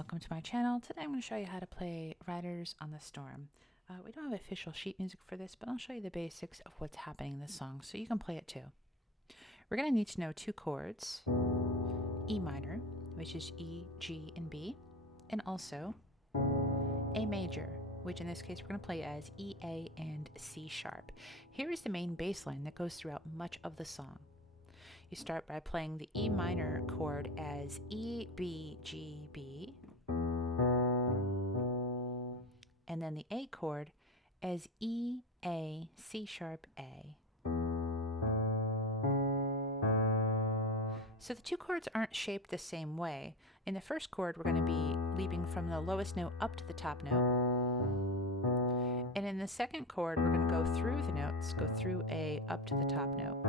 welcome to my channel. Today I'm going to show you how to play Riders on the Storm. We don't have official sheet music for this, but I'll show you the basics of what's happening in this song so you can play it too. We're going to need to know two chords, E minor, which is E, G, and B, and also A major, which in this case we're going to play as E, A, and C sharp. Here is the main bass line that goes throughout much of the song. You start by playing the E minor chord as E, B, G, B, and then the A chord as E, A, C sharp, A. So the two chords aren't shaped the same way. In the first chord, we're going to be leaping from the lowest note up to the top note. And in the second chord, we're going to go through the notes, go through A up to the top note.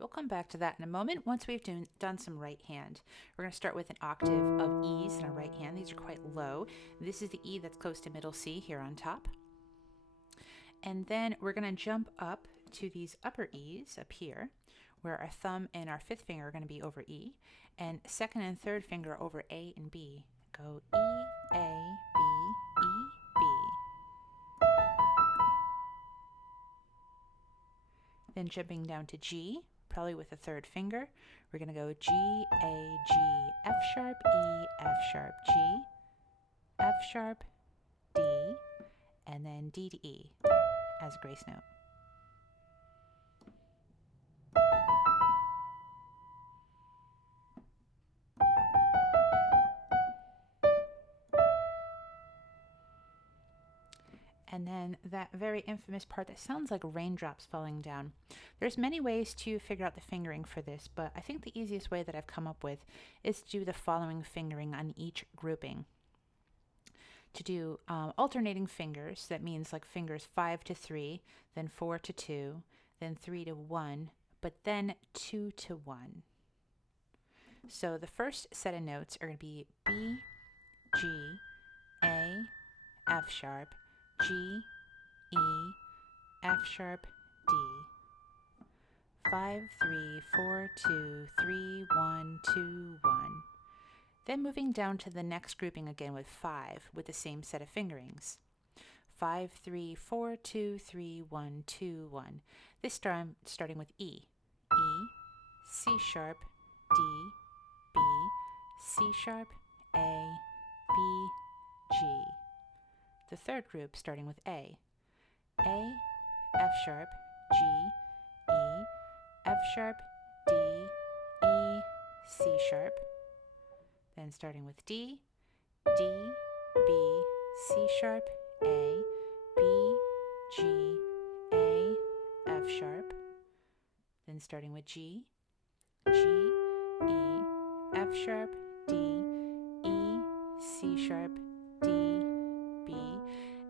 We'll come back to that in a moment once we've done some right hand. We're going to start with an octave of E's in our right hand. These are quite low. This is the E that's close to middle C here on top. And then we're going to jump up to these upper E's up here, where our thumb and our fifth finger are going to be over E, and second and third finger over A and B. Go E, A, B, E, B. Then jumping down to G, probably with the third finger, we're going to go G, A, G, F sharp, E, F sharp, G, F sharp, D, and then D to E as a grace note. And then that very infamous part that sounds like raindrops falling down. There's many ways to figure out the fingering for this, but I think the easiest way that I've come up with is to do the following fingering on each grouping. To do alternating fingers, that means like fingers 5 to 3, then 4 to 2, then 3 to 1, but then 2 to 1. So the first set of notes are going to be B, G, A, F sharp, G, E, F sharp, D. 5, 3, 4, 2, 3, 1, 2, 1. Then moving down to the next grouping again with 5 with the same set of fingerings. 5, 3, 4, 2, 3, 1, 2, 1. This time starting with E. E, C sharp, D, B, C sharp, A, B, G. The third group starting with A. A, F sharp, G, E, F sharp, D, E, C sharp. Then starting with D, D, B, C sharp, A, B, G, A, F sharp. Then starting with G, G, E, F sharp, D, E, C sharp, D, B.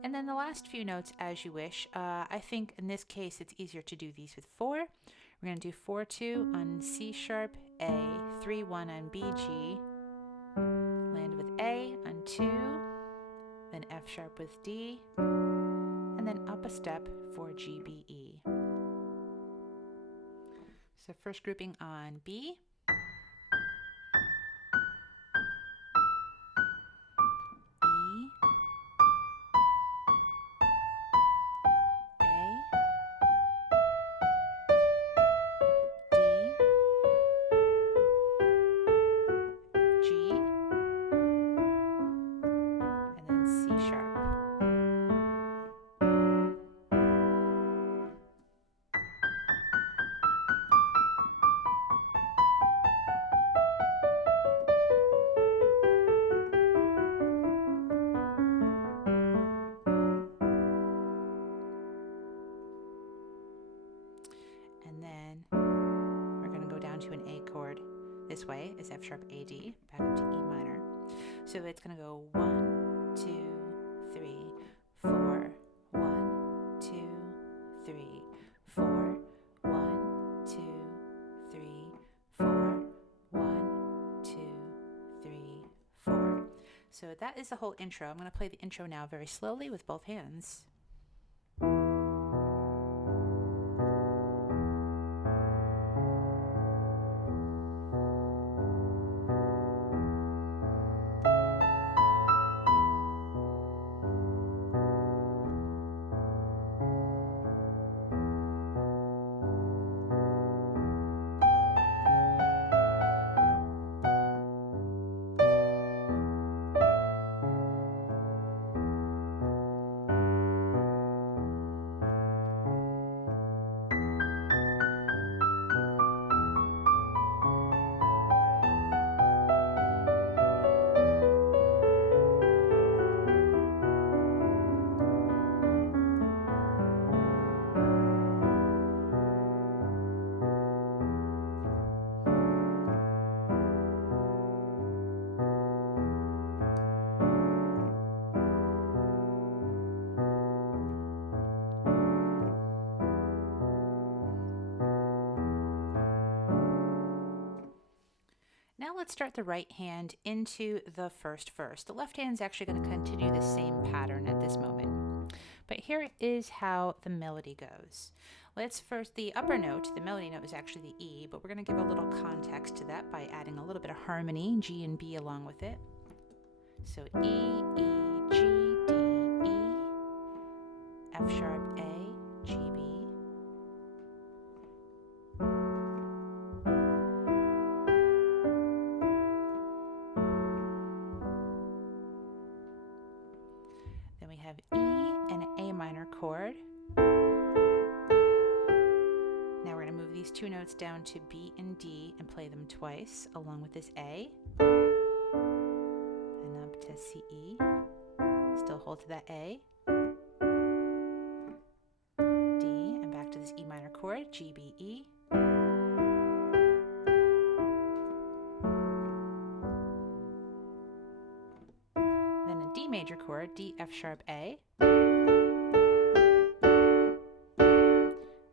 And then the last few notes as you wish. I think in this case it's easier to do these with 4. We're going to do 4, 2 on C sharp, A, 3, 1 on B, G. Land with A on 2, then F sharp with D, and then up a step for G, B, E. So first grouping on B. To an A chord this way is F sharp, A, D, back up to E minor. So it's going to go 1, 2, 3, 4, 1, 2, 3, 4, 1, 2, 3, 4, 1, 2, 3, 4. So that is the whole intro. I'm going to play the intro now very slowly with both hands. let's start the right hand into the first verse. The left hand is actually going to continue the same pattern at this moment. But here is how the melody goes. Let's first, the upper note, the melody note is actually the E, but we're going to give a little context to that by adding a little bit of harmony, G and B along with it. So E, E, G, D, E, F sharp, A, G, B. Then we have E and an A minor chord. Now we're going to move these two notes down to B and D and play them twice along with this A. Then up to C, E. Still hold to that A. D and back to this E minor chord, G, B, E. Then a D major chord, D, F sharp, A.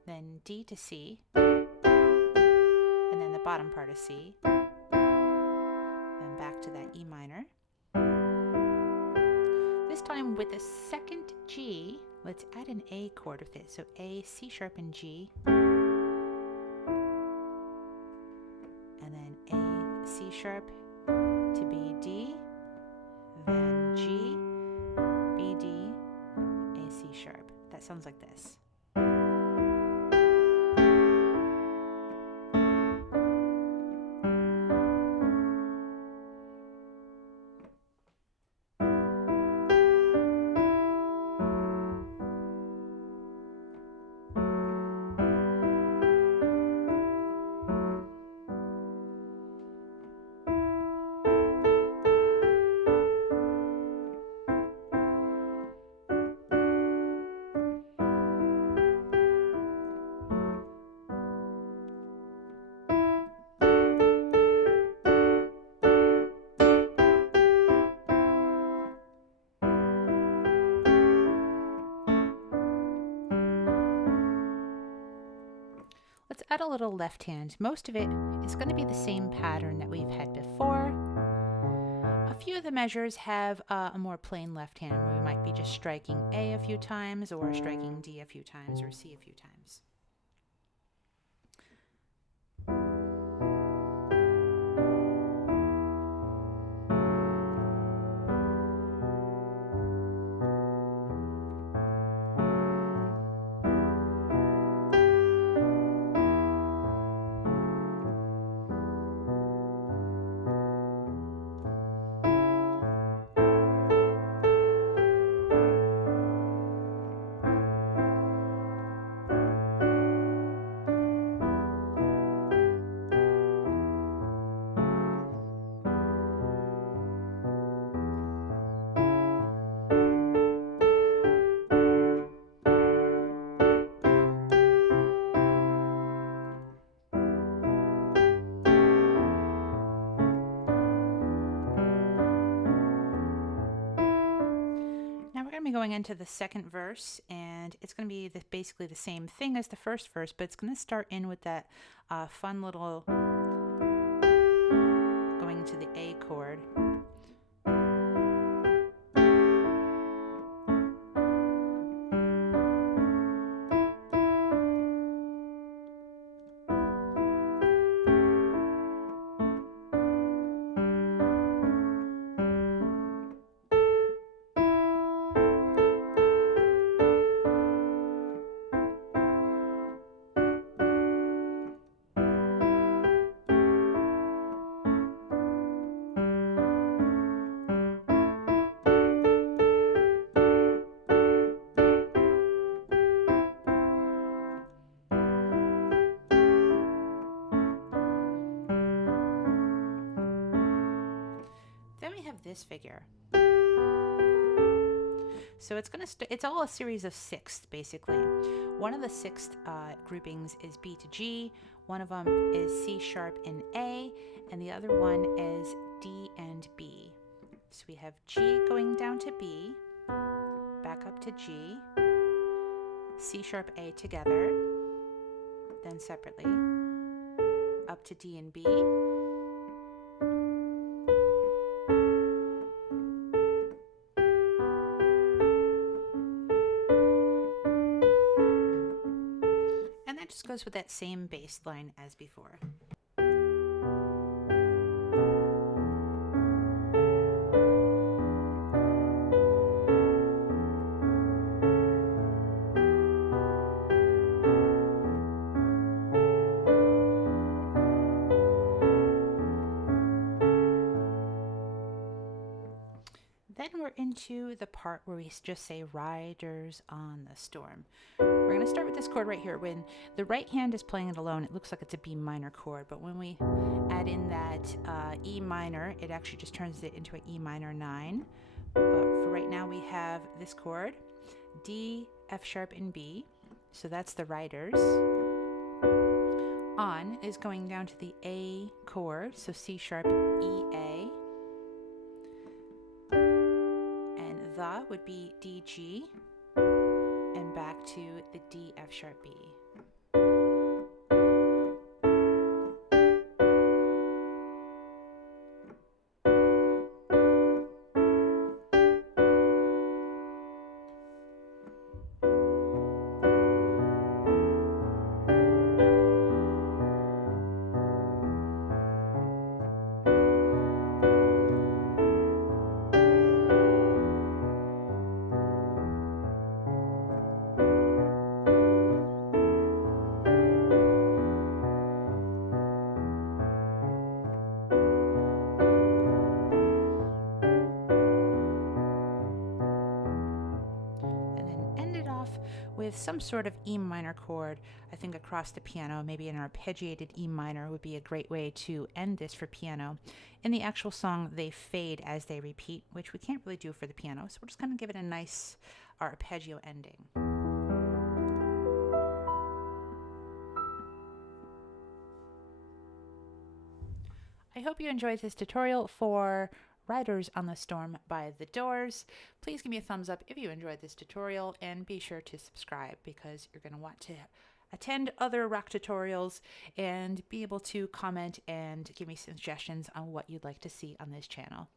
Then D to C, and then the bottom part of C, then back to that E minor. This time with the second G, let's add an A chord with it. So A, C sharp, and G, and then A, C sharp to B, D, then G, B, D, A, C sharp. That sounds like this. Let's add a little left hand. Most of it is going to be the same pattern that we've had before. A few of the measures have a more plain left hand where we might be just striking A a few times or striking D a few times or C a few times. Going into the second verse, and it's going to be basically the same thing as the first verse, but it's going to start in with that fun little going into the A chord. This figure. So it's going to it's all a series of sixths basically. One of the sixth groupings is B to G, one of them is C sharp and A, and the other one is D and B. So we have G going down to B, back up to G, C sharp A together, then separately, up to D and B, That just goes with that same bass line as before. Then we're into the part where we just say riders on the storm. We're going to start with this chord right here. When the right hand is playing it alone, it looks like it's a B minor chord, but when we add in that E minor, it actually just turns it into an E minor 9. But for right now, we have this chord, D, F sharp, and B. So that's the riders. On is going down to the A chord, so C sharp, E, A. The would be D, G, and back to the D, F sharp, B. With some sort of E minor chord, I think across the piano, maybe an arpeggiated E minor would be a great way to end this for piano. In the actual song, they fade as they repeat, which we can't really do for the piano, so we're just going to give it a nice arpeggio ending. I hope you enjoyed this tutorial for Riders on the Storm by The Doors. Please give me a thumbs up if you enjoyed this tutorial, and be sure to subscribe because you're going to want to attend other rock tutorials and be able to comment and give me suggestions on what you'd like to see on this channel.